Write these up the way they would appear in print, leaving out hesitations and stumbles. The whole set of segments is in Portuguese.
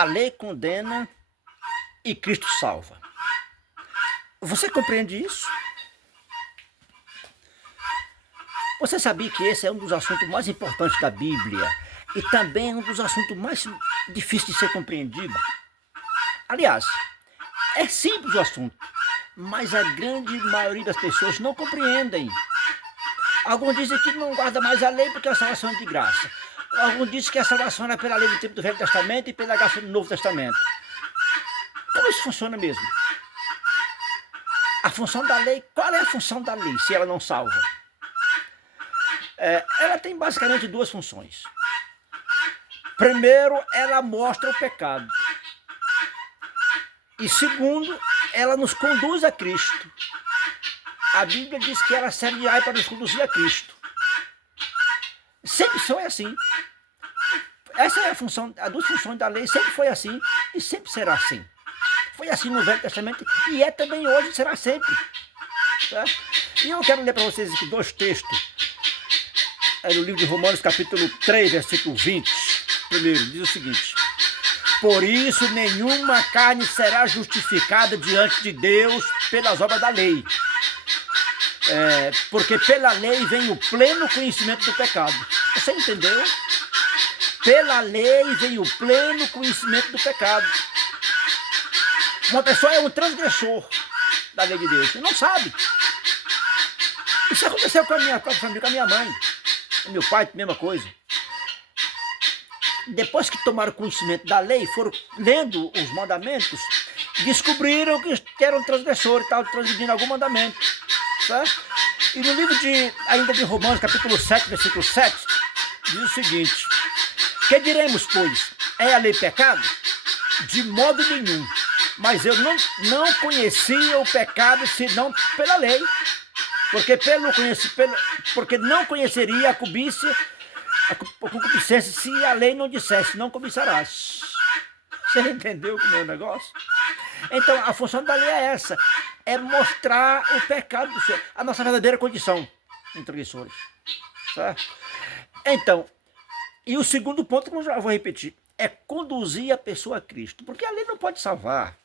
a lei condena e Cristo salva. Você compreende isso? Você sabia que esse é um dos assuntos mais importantes da Bíblia e também um dos assuntos mais difíceis de ser compreendido? Aliás, é simples o assunto, mas a grande maioria das pessoas não compreendem. Alguns dizem que não guarda mais a lei porque a salvação é de graça. Alguns dizem que a salvação era pela lei do tempo do Velho Testamento e pela graça do Novo Testamento. Como isso funciona mesmo? A função da lei, qual é a função da lei se ela não salva? Ela tem basicamente duas funções. Primeiro, ela mostra o pecado. E segundo, ela nos conduz a Cristo. A Bíblia diz que ela serve para nos conduzir a Cristo. Sempre foi assim. Essa é a função, as duas funções da lei, sempre foi assim e sempre será assim. Foi assim no Velho Testamento e é também hoje e será sempre. Tá? E eu quero ler para vocês aqui dois textos. É no livro de Romanos, capítulo 3, versículo 20. Primeiro, diz o seguinte: por isso nenhuma carne será justificada diante de Deus pelas obras da lei. Porque pela lei vem o pleno conhecimento do pecado. Você entendeu? Pela lei vem o pleno conhecimento do pecado. Uma pessoa é um transgressor da lei de Deus. Ele não sabe. Isso aconteceu com a minha família, com a minha mãe. Com meu pai, mesma coisa. Depois que tomaram conhecimento da lei, foram lendo os mandamentos, descobriram que eram transgressores, estavam transgredindo algum mandamento. Certo? E no livro ainda de Romanos, capítulo 7, versículo 7, diz o seguinte: que diremos, pois? É a lei pecado? De modo nenhum. Mas eu não conhecia o pecado senão pela lei. Porque não conheceria a concupiscência se a lei não dissesse, não cobiçarás. Você entendeu como é o negócio? Então, a função da lei é essa, é mostrar o pecado do Senhor, a nossa verdadeira condição em transgressores. Certo? Então, e o segundo ponto, que eu já vou repetir, é conduzir a pessoa a Cristo, porque a lei não pode salvar.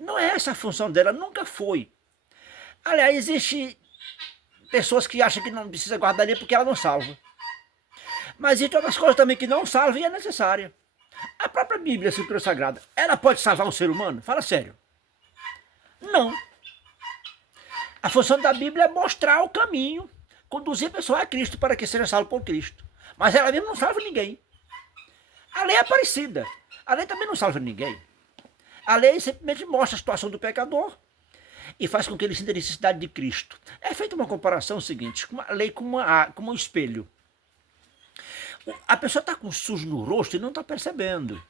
Não é essa a função dela, nunca foi. Aliás, existe pessoas que acham que não precisa guardar a lei porque ela não salva. Mas existem outras coisas também que não salvam e é necessária. A própria Bíblia, a Escritura Sagrada, ela pode salvar um ser humano? Fala sério. Não. A função da Bíblia é mostrar o caminho, conduzir a pessoa a Cristo para que seja salvo por Cristo. Mas ela mesmo não salva ninguém. A lei é parecida. A lei também não salva ninguém. A lei simplesmente mostra a situação do pecador e faz com que ele sinta a necessidade de Cristo. É feita uma comparação seguinte, com a lei como um espelho. A pessoa está com sujo no rosto e não está percebendo.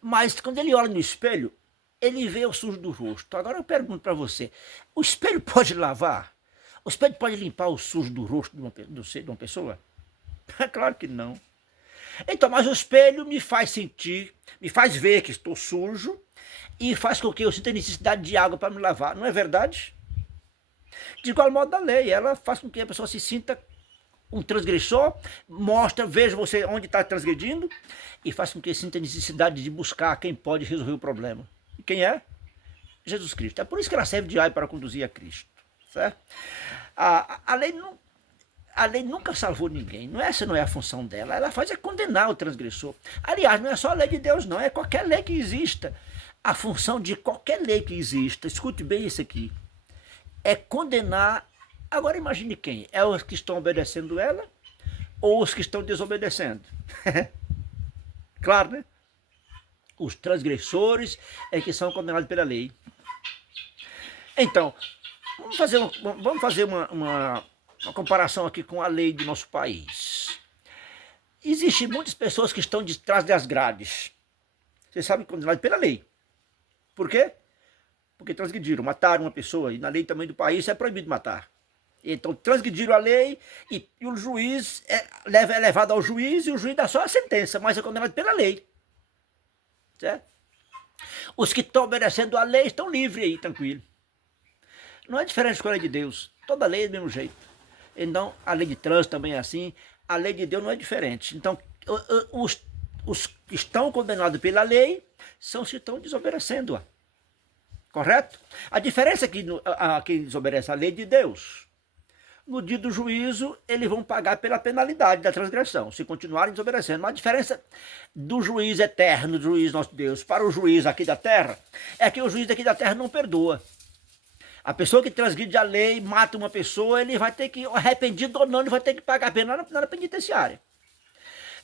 Mas quando ele olha no espelho, ele vê o sujo do rosto. Agora eu pergunto para você, o espelho pode lavar? O espelho pode limpar o sujo do rosto de uma pessoa? É claro que não. Então, mas o espelho me faz sentir, me faz ver que estou sujo e faz com que eu sinta necessidade de água para me lavar. Não é verdade? De igual modo a lei, ela faz com que a pessoa se sinta um transgressor, mostra, veja você onde está transgredindo e faz com que ele sinta a necessidade de buscar quem pode resolver o problema. E quem é? Jesus Cristo. É por isso que ela serve de aio para conduzir a Cristo. Certo? A lei nunca salvou ninguém. Essa não é a função dela. Ela faz é condenar o transgressor. Aliás, não é só a lei de Deus, não. É qualquer lei que exista. A função de qualquer lei que exista, escute bem isso aqui, é condenar. Agora imagine quem? É os que estão obedecendo ela ou os que estão desobedecendo? Claro, né? Os transgressores é que são condenados pela lei. Então, vamos fazer uma comparação aqui com a lei do nosso país. Existem muitas pessoas que estão de trás das grades. Vocês sabem, condenados pela lei. Por quê? Porque transgrediram, mataram uma pessoa. E na lei também do país é proibido matar. Então transgrediram a lei e o juiz é levado ao juiz e o juiz dá só a sentença, mas é condenado pela lei. Certo? Os que estão obedecendo a lei estão livres aí, tranquilo. Não é diferente com a lei de Deus. Toda lei é do mesmo jeito. Então, a lei de trânsito também é assim. A lei de Deus não é diferente. Então, os que estão condenados pela lei são os que estão desobedecendo-a. Correto? A diferença é que quem desobedece a lei de Deus, no dia do juízo, eles vão pagar pela penalidade da transgressão, se continuarem desobedecendo. Mas a diferença do juiz eterno, do juiz nosso Deus, para o juiz aqui da terra, é que o juiz aqui da terra não perdoa. A pessoa que transgride a lei, mata uma pessoa, ele vai ter que, arrependido ou não, ele vai ter que pagar a pena na penitenciária.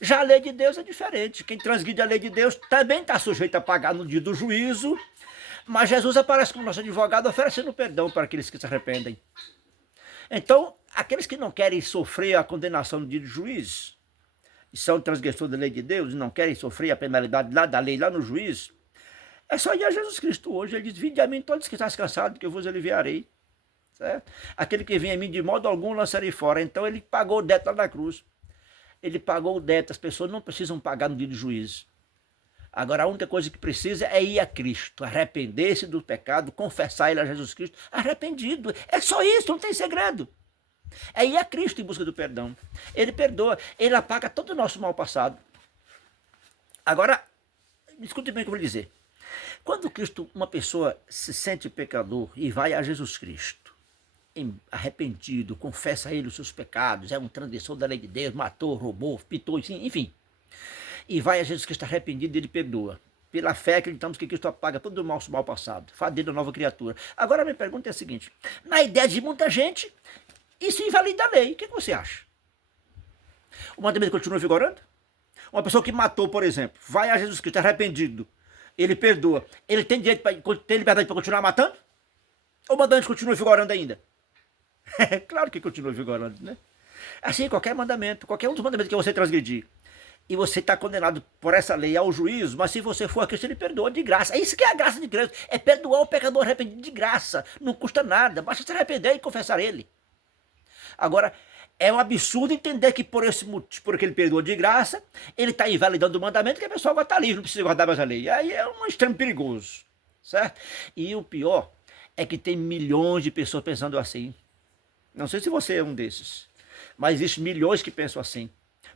Já a lei de Deus é diferente. Quem transgride a lei de Deus também está sujeito a pagar no dia do juízo, mas Jesus aparece como nosso advogado oferecendo perdão para aqueles que se arrependem. Então, aqueles que não querem sofrer a condenação no dia do juiz, e são transgressores da lei de Deus, e não querem sofrer a penalidade lá da lei, lá no juiz, é só ir a Jesus Cristo hoje. Ele diz, vinde a mim todos que estão cansados, que eu vos aliviarei. Certo? Aquele que vem a mim de modo algum lançarei fora. Então ele pagou o débito lá na cruz. Ele pagou o débito, as pessoas não precisam pagar no dia do juízo. Agora a única coisa que precisa é ir a Cristo, arrepender-se do pecado, confessar ele a Jesus Cristo, arrependido. É só isso, não tem segredo. É ir a Cristo em busca do perdão. Ele perdoa, ele apaga todo o nosso mal passado. Agora, escute bem o que eu vou dizer. Quando Cristo, uma pessoa se sente pecador e vai a Jesus Cristo, arrependido, confessa a ele os seus pecados, é um transgressor da lei de Deus, matou, roubou, pitou, enfim, e vai a Jesus Cristo arrependido, ele perdoa. Pela fé acreditamos que Cristo apaga todo o nosso mal passado, faz dele uma nova criatura. Agora a minha pergunta é a seguinte, na ideia de muita gente, isso invalida a lei, o que você acha? O mandamento continua vigorando? Uma pessoa que matou, por exemplo, vai a Jesus Cristo arrependido, ele perdoa, ele tem direito, tem liberdade para continuar matando? Ou o mandamento continua vigorando ainda? Claro que continua vigorando, né? Assim, qualquer mandamento, qualquer um dos mandamentos que você transgredir, e você está condenado por essa lei ao juízo, mas se você for a Cristo, ele perdoa de graça. É isso que é a graça de Cristo, é perdoar o pecador arrependido de graça, não custa nada, basta se arrepender e confessar ele. Agora, é um absurdo entender que por esse motivo, porque ele perdoa de graça, ele está invalidando o mandamento, que a pessoa vai estar livre, não precisa guardar mais a lei. Aí é um extremo perigoso, certo? E o pior é que tem milhões de pessoas pensando assim. Não sei se você é um desses, mas existem milhões que pensam assim.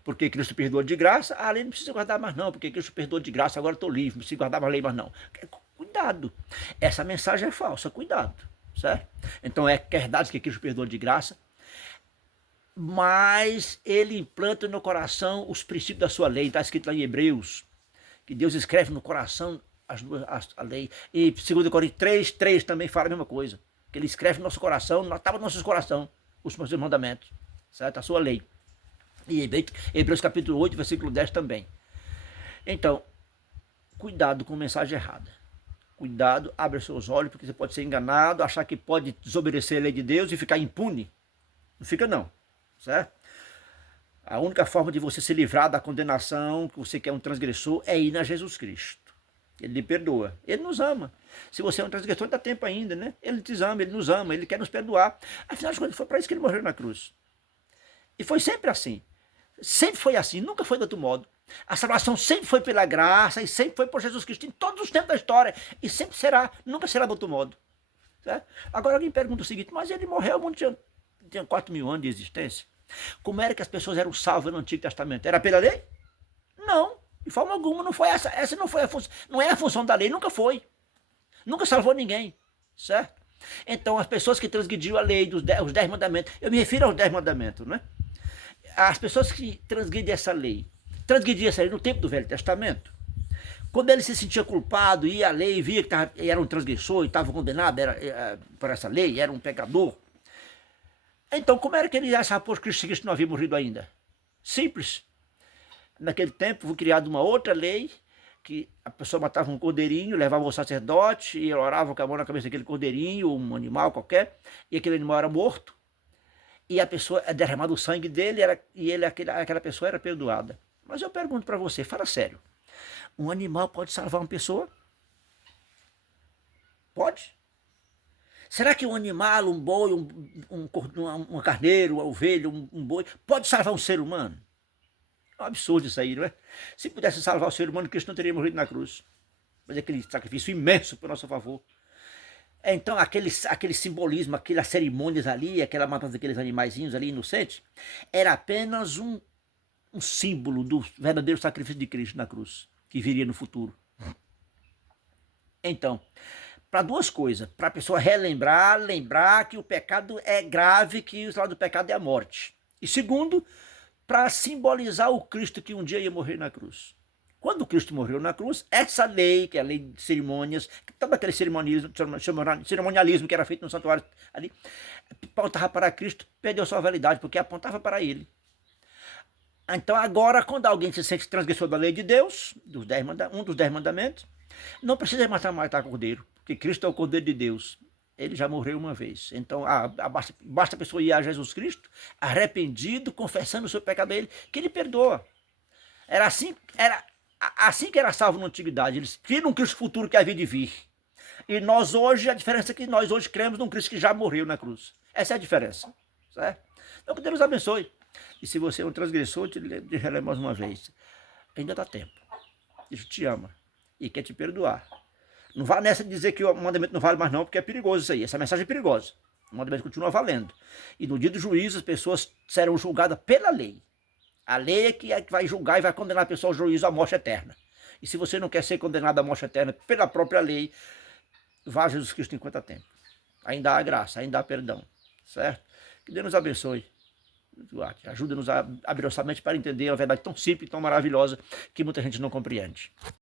Porque Cristo perdoa de graça, a lei não precisa guardar mais não, porque Cristo perdoa de graça, agora estou livre, não preciso guardar mais lei mais não. Cuidado, essa mensagem é falsa, cuidado, certo? Então é verdade que Cristo perdoa de graça, mas ele implanta no coração os princípios da sua lei, está escrito lá em Hebreus, que Deus escreve no coração a lei, e 2 Coríntios 3 também fala a mesma coisa, que ele escreve no nosso coração, estava no nosso coração, os seus mandamentos, certo? A sua lei. E Hebreus capítulo 8, versículo 10 também. Então, cuidado com mensagem errada. Cuidado, abre seus olhos, porque você pode ser enganado, achar que pode desobedecer a lei de Deus e ficar impune. Não fica não, certo? A única forma de você se livrar da condenação, que você quer um transgressor, é ir na Jesus Cristo. Ele lhe perdoa. Ele nos ama. Se você é um transgressor, dá tempo ainda, né? Ele te ama, ele nos ama, ele quer nos perdoar. Afinal de contas, foi para isso que ele morreu na cruz. E foi sempre assim. Sempre foi assim, nunca foi de outro modo. A salvação sempre foi pela graça e sempre foi por Jesus Cristo em todos os tempos da história. E sempre será, nunca será de outro modo. Certo? Agora alguém pergunta o seguinte, mas ele morreu, tinha 4.000 anos de existência. Como era que as pessoas eram salvas no Antigo Testamento? Era pela lei? Não, de forma alguma, não foi essa. Essa não foi a função, não é a função da lei, nunca foi. Nunca salvou ninguém, certo? Então as pessoas que transgrediram a lei, os 10 mandamentos, eu me refiro aos 10 mandamentos, né? As pessoas que transgrediam essa lei no tempo do Velho Testamento, quando ele se sentia culpado, ia à lei, via que era um transgressor e estava condenado por essa lei, era um pecador, então como era que ele achava que Cristo não havia morrido ainda? Simples. Naquele tempo foi criada uma outra lei, que a pessoa matava um cordeirinho, levava ao sacerdote, e orava com a mão na cabeça daquele cordeirinho, um animal qualquer, e aquele animal era morto, e a pessoa derramado o sangue dele, aquela pessoa era perdoada. Mas eu pergunto para você, fala sério, um animal pode salvar uma pessoa? Pode? Será que um animal, um boi, um carneiro, uma ovelha, um boi, pode salvar um ser humano? É um absurdo isso aí, não é? Se pudesse salvar o ser humano, Cristo não teria morrido na cruz. Mas aquele sacrifício imenso por nosso favor. Então, aquele simbolismo, aquelas cerimônias ali, aquela matança daqueles animaizinhos ali inocentes, era apenas um símbolo do verdadeiro sacrifício de Cristo na cruz, que viria no futuro. Então, para duas coisas, para a pessoa lembrar que o pecado é grave, que o salário do pecado é a morte. E segundo, para simbolizar o Cristo que um dia ia morrer na cruz. Quando Cristo morreu na cruz, essa lei, que é a lei de cerimônias, todo aquele cerimonialismo que era feito no santuário ali, apontava para Cristo, perdeu sua validade, porque apontava para ele. Então agora, quando alguém se sente transgressor da lei de Deus, um dos 10 mandamentos, não precisa matar cordeiro, porque Cristo é o cordeiro de Deus. Ele já morreu uma vez. Então basta a pessoa ir a Jesus Cristo, arrependido, confessando o seu pecado a ele, que ele perdoa. Era assim que era salvo na antiguidade. Eles viram um Cristo futuro que havia de vir. E nós hoje, a diferença é que nós hoje cremos num Cristo que já morreu na cruz. Essa é a diferença. Certo? Então que Deus nos abençoe. E se você é um transgressor, te relembro mais uma vez. Ainda dá tempo. Deus te ama e quer te perdoar. Não vá nessa de dizer que o mandamento não vale mais não, porque é perigoso isso aí. Essa mensagem é perigosa. O mandamento continua valendo. E no dia do juízo, as pessoas serão julgadas pela lei. A lei é que vai julgar e vai condenar a pessoa ao juízo à morte eterna. E se você não quer ser condenado à morte eterna pela própria lei, vá a Jesus Cristo enquanto há tempo. Ainda há graça, ainda há perdão. Certo? Que Deus nos abençoe. Ajuda-nos a abrir nossa mente para entender a verdade tão simples e tão maravilhosa que muita gente não compreende.